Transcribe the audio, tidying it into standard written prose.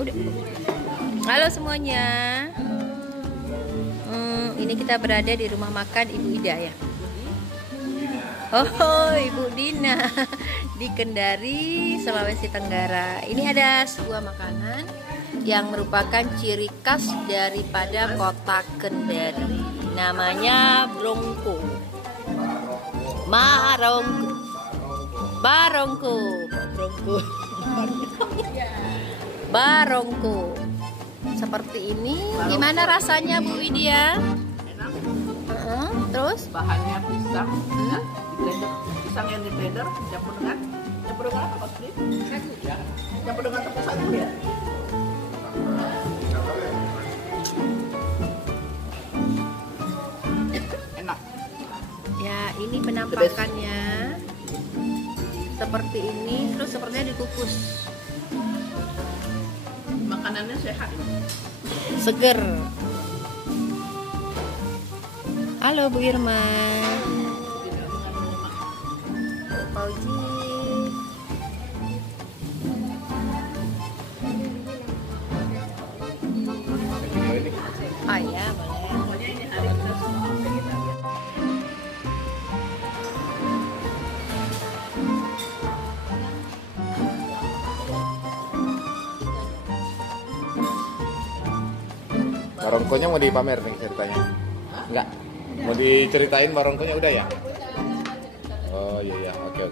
Udah. Halo semuanya. Ini kita berada di rumah makan Ibu Ida ya. Oh, Ibu Dina di Kendari, Sulawesi Tenggara. Ini ada sebuah makanan yang merupakan ciri khas daripada kota Kendari. Namanya brongko. Barongko. Barongko. Seperti ini. Gimana rasanya Bu Widya? Enak. Terus Bahannya pisang, di blender. Pisang yang di blender campur dengan apa Mas Pri? Sagu ya. Campur dengan tepung sagu ya. Enak. ya, ini penampakannya seperti ini. Terus sepertinya dikukus. Makanannya sehat. Seger. Halo Bu Irma. Tidak mengandung lemak. Bu Fauzi. Oh iya, boleh. Pokoknya ini hari kita semua vegetarian. Barongkonya mau dipamer nih ceritanya? Enggak? Mau diceritain barongkonya udah ya? Oh iya, oke.